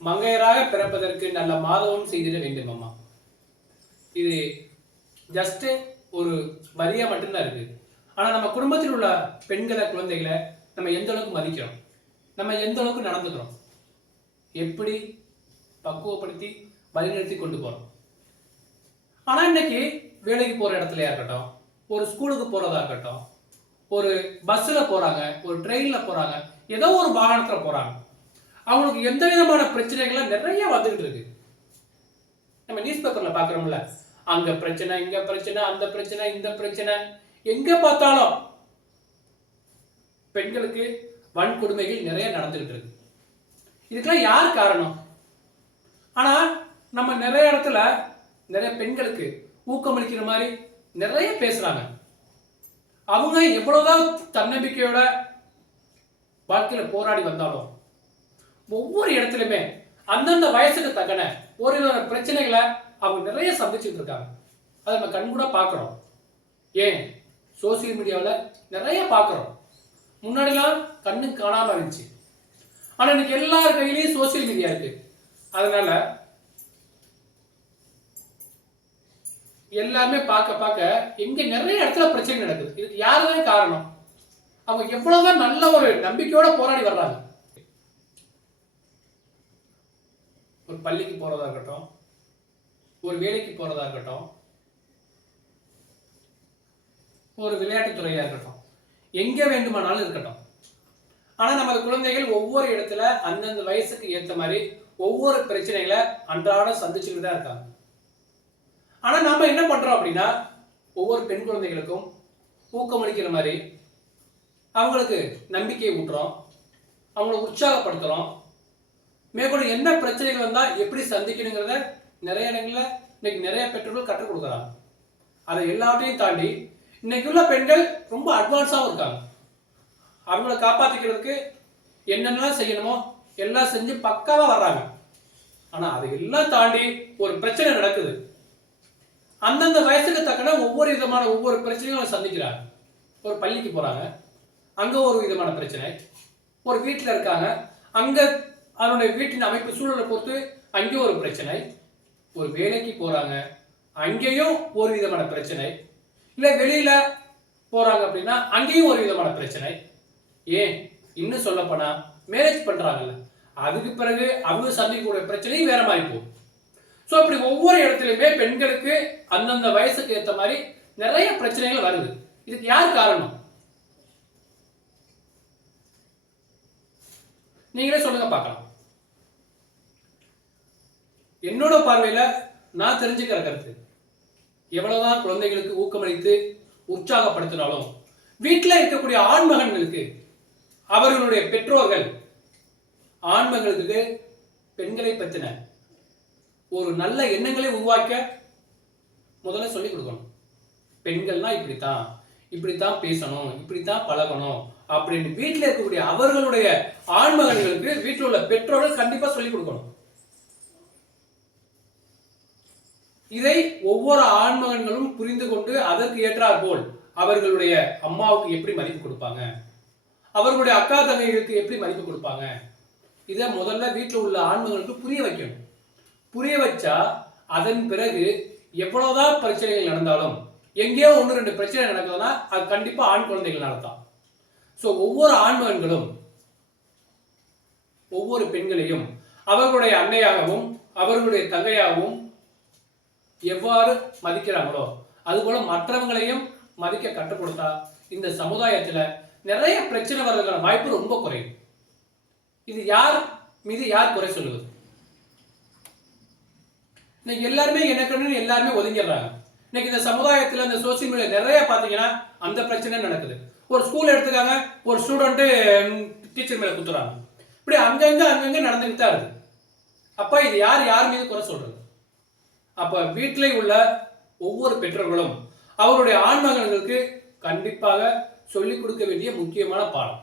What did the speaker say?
மங்கையராக பிறப்பதற்கு நல்ல மாதவம் செய்திட வேண்டும் அம்மா. இது ஜஸ்ட் ஒரு வரியா மட்டும்தான் இருக்கு. ஆனா நம்ம குடும்பத்தில் உள்ள பெண்களை, குழந்தைகளை நம்ம எந்த அளவுக்கு மதிக்கிறோம், நம்ம எந்த அளவுக்கு நடந்துக்கிறோம், எப்படி பக்குவப்படுத்தி வழிநடத்தி கொண்டு போறோம். ஆனா இன்னைக்கு வேலைக்கு போற இடத்துலயா இருக்கட்டும், ஒரு ஸ்கூலுக்கு போறதா இருக்கட்டும், ஒரு பஸ்ல போறாங்க, ஒரு ட்ரெயின்ல போறாங்க, ஏதோ ஒரு வாகனத்துல போறாங்க, அவங்களுக்கு எந்த விதமான பிரச்சனைகள் நிறைய வந்துகிட்டு இருக்கு. நம்ம நியூஸ் பேப்பர்ல பாக்குறோம்ல, அங்க பிரச்சனை, இங்க பிரச்சனை, அந்த பிரச்சனை, இந்த பிரச்சனை, எங்க பார்த்தாலும் பெண்களுக்கு வன்கொடுமைகள் நிறைய நடந்துகிட்டு இருக்கு. இதுக்கெல்லாம் யார் காரணம்? ஆனா நம்ம நிறைய இடத்துல நிறைய பெண்களுக்கு ஊக்கமளிக்கிற மாதிரி நிறைய பேசுறாங்க. அவங்க எவ்வளவுதான் தன்னம்பிக்கையோட வாழ்க்கையில போராடி வந்தாலும் ஒவ்வொரு இடத்துலயுமே அந்தந்த வயசுக்கு தக்கன ஒரு பிரச்சனைகளை அவங்க நிறைய சந்திச்சுட்டு இருக்காங்க. அதை நம்ம கண்கூட பார்க்கிறோம். ஏன் சோசியல் மீடியாவில் நிறைய பார்க்கிறோம். முன்னாடிலாம் கண்ணுக்கு காணாம இருந்துச்சு. ஆனா இன்னைக்கு எல்லார் கையிலையும் சோசியல் மீடியா இருக்கு. அதனால எல்லாமே பார்க்க பார்க்க எங்க நிறைய இடத்துல பிரச்சனை நடக்குது. இதுக்கு யாருதான் காரணம்? அவங்க எவ்வளவுதான் நல்ல ஒரு நம்பிக்கையோட போராடி வர்றாங்க. ஒரு பள்ளிக்கு போறதா இருக்கட்டும், ஒரு வேலைக்கு போறதா இருக்கட்டும், ஒரு விளையாட்டுத்துறையா இருக்கட்டும், எங்க வேண்டுமானாலும் இருக்கட்டும். ஆனா நம்ம குழந்தைகள் ஒவ்வொரு இடத்துல அந்தந்த வயசுக்கு ஏற்ற மாதிரி ஒவ்வொரு பிரச்சனைகளை அன்றாட சந்திச்சுக்கிட்டு தான் இருக்காங்க. ஆனா நாம என்ன பண்றோம் அப்படின்னா, ஒவ்வொரு பெண் குழந்தைகளுக்கும் ஊக்கமளிக்கிற மாதிரி அவங்களுக்கு நம்பிக்கையை ஊட்டுறோம், அவங்களை உற்சாகப்படுத்துறோம். மேற்கொண்டு என்ன பிரச்சனைகள் வந்தா எப்படி சந்திக்கணுங்கிறத நிறைய இடங்கள்ல இன்னைக்கு நிறைய பெற்றோர்கள் கற்றுக் கொடுக்குறாங்க. அதை எல்லாத்தையும் தாண்டி இன்னைக்கு உள்ள பெண்கள் ரொம்ப அட்வான்ஸாகவும் இருக்காங்க. அவங்கள காப்பாற்றிக்கிறதுக்கு என்னென்னலாம் செய்யணுமோ எல்லாம் செஞ்சு பக்காவா வர்றாங்க. ஆனா அதை எல்லாம் தாண்டி ஒரு பிரச்சனை நடக்குது. அந்தந்த வயசுக்கு தக்கன ஒவ்வொரு விதமான ஒவ்வொரு பிரச்சனையும் சந்திக்கிறாங்க. ஒரு பள்ளிக்கு போறாங்க, அங்க ஒரு விதமான பிரச்சனை. ஒரு வீட்டில் இருக்காங்க, அங்க அவருடைய வீட்டின் அமைப்பு சூழலை பொறுத்து அங்கேயும் ஒரு பிரச்சனை. ஒரு வேலைக்கு போறாங்க, அங்கேயும் ஒரு விதமான பிரச்சனை. இல்லை வெளியில போறாங்க அப்படின்னா அங்கேயும் ஒரு விதமான பிரச்சனை. ஏன் இன்னும் சொல்ல போனா மேரேஜ் பண்றாங்கல்ல, அதுக்கு பிறகு அவங்க சந்திக்கக்கூடிய பிரச்சனையும் வேற மாதிரி போகும். ஸோ அப்படி ஒவ்வொரு இடத்துலையுமே பெண்களுக்கு அந்தந்த வயசுக்கு ஏற்ற மாதிரி நிறைய பிரச்சனைகள் வருது. இதுக்கு யார் காரணம்? நீங்களே சொல்லுங்க பார்க்கலாம். என்னோட பார்வையில நான் தெரிஞ்சுக்கிற கருத்து, எவ்வளவுதான் குழந்தைகளுக்கு ஊக்கமளித்து உற்சாகப்படுத்தினாலும் வீட்டில் இருக்கக்கூடிய ஆண்மகன்களுக்கு அவர்களுடைய பெற்றோர்கள் ஆண்மகளுக்கு பெண்களை பற்றின ஒரு நல்ல எண்ணங்களை உருவாக்க முதல்ல சொல்லிக் கொடுக்கணும். பெண்கள்னா இப்படித்தான் பேசணும், இப்படித்தான் பழகணும் அப்படின்னு வீட்டில் இருக்கக்கூடிய அவர்களுடைய ஆண்மகன்களுக்கு வீட்டில் உள்ள பெற்றோர்கள் கண்டிப்பா சொல்லிக் கொடுக்கணும். இதை ஒவ்வொரு ஆண்மகன்களும் புரிந்து கொண்டு அதற்கு ஏற்றார் போல் அவர்களுடைய அம்மாவுக்கு எப்படி மதிப்பு கொடுப்பாங்க, அவர்களுடைய அக்கா தங்கைகளுக்கு எப்படி மதிப்பு கொடுப்பாங்க, இதை முதல்ல வீட்டில் உள்ள ஆண்மகனுக்கு புரிய வைக்கணும். புரிய வச்சா அதன் பிறகு எவ்வளவுதான் பிரச்சனைகள் நடந்தாலும் எங்கேயோ 1-2 பிரச்சனை நடக்குதுன்னா அது கண்டிப்பா ஆண் குழந்தைகள் நடத்தான். ஸோ ஒவ்வொரு ஆண்மகன்களும் ஒவ்வொரு பெண்களையும் அவர்களுடைய அன்னையாகவும் அவர்களுடைய தங்கையாகவும் எவ்வாறு மதிக்கிறாங்களோ அதுபோல மற்றவங்களையும் மதிக்க கற்றுக் கொடுத்தா இந்த சமுதாயத்துல நிறைய பிரச்சனை வர்றதுக்கான வாய்ப்பு ரொம்ப குறையும். இது யார் மீது யார் குறை சொல்லுவது? இன்னைக்கு எல்லாருமே எனக்கு எல்லாருமே ஒதுங்கிடுறாங்க. இன்னைக்கு இந்த சமுதாயத்தில் இந்த சோசியல் மீடியா நிறைய பார்த்தீங்கன்னா அந்த பிரச்சனை நடக்குது. ஒரு ஸ்கூல் எடுத்துக்காங்க, ஒரு ஸ்டூடெண்ட் டீச்சர் மேல குத்துறாங்க. இப்படி அங்கங்க நடந்துகிட்டு தான் இருக்கு. அப்ப இது யார் மீது குறை சொல்றது? அப்ப வீட்டில் உள்ள ஒவ்வொரு பெற்றோர்களும் அவருடைய ஆண்மகன்களுக்கு கண்டிப்பாக சொல்லிக் கொடுக்க வேண்டிய முக்கியமான பாடம்.